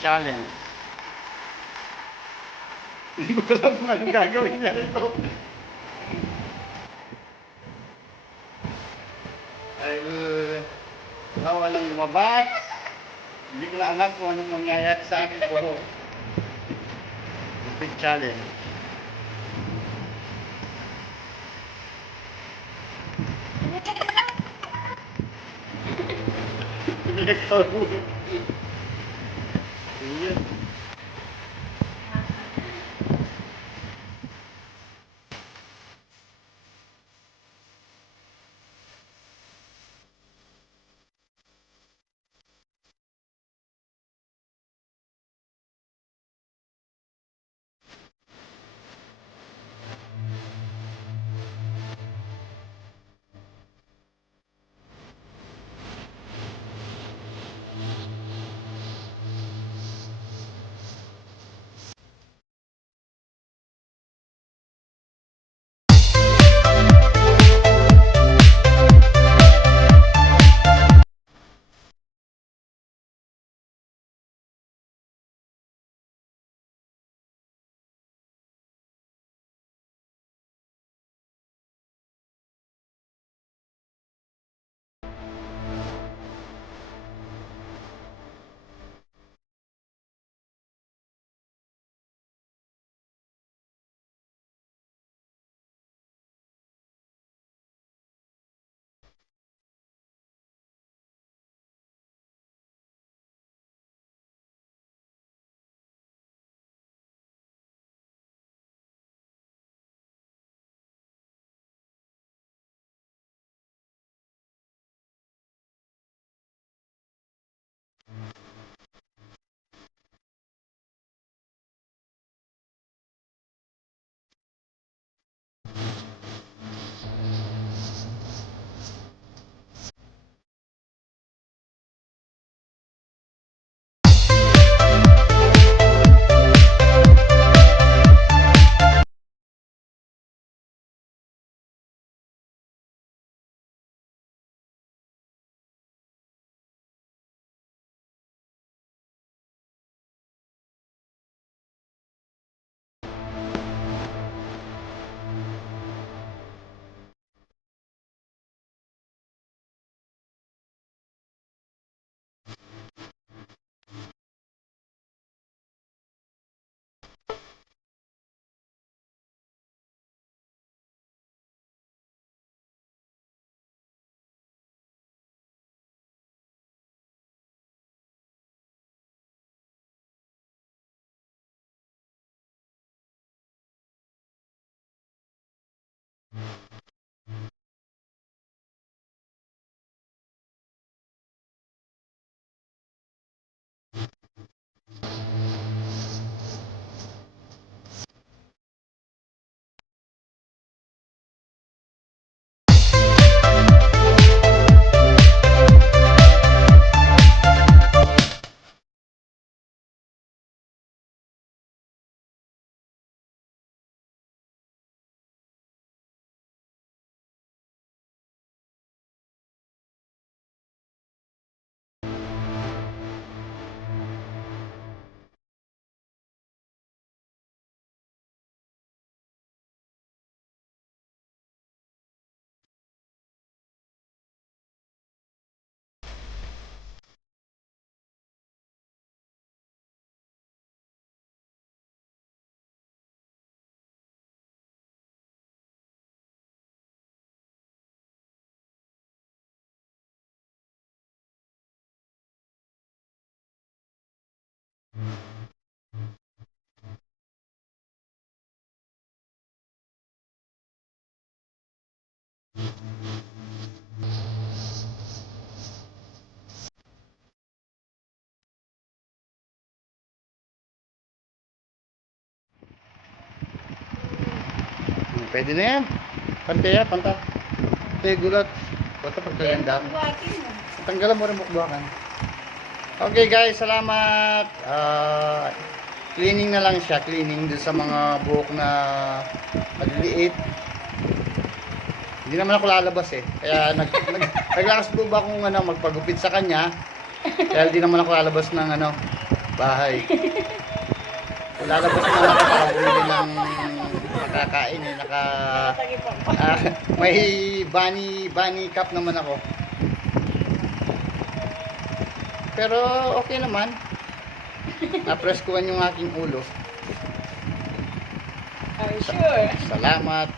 challenge. Hindi ko alam kung anong gagawin niya ito. Ay, bawal lang lumabas. Hindi ko na alam kung anong mangyayari sa akin po. Big challenge. funktioniert. Pwede na yan. Pante yan, panta. Pante, gulat. Basta pagkaganda. Tanggalan mo rin mukbakan. Okay guys, salamat. Ah, cleaning na lang siya, cleaning dun sa mga buhok na maliliit. Hindi naman ako lalabas eh. Kaya nag, nag, naglakas po ba akong ano, magpagupit sa kanya. Kaya hindi naman ako lalabas ng ano, bahay. Lalabas na ako para bumili ng makakain eh. Naka, ah, may bunny, bunny cup naman ako. Pero okay naman. Napreskuhan yung aking ulo. Are you sure? Salamat.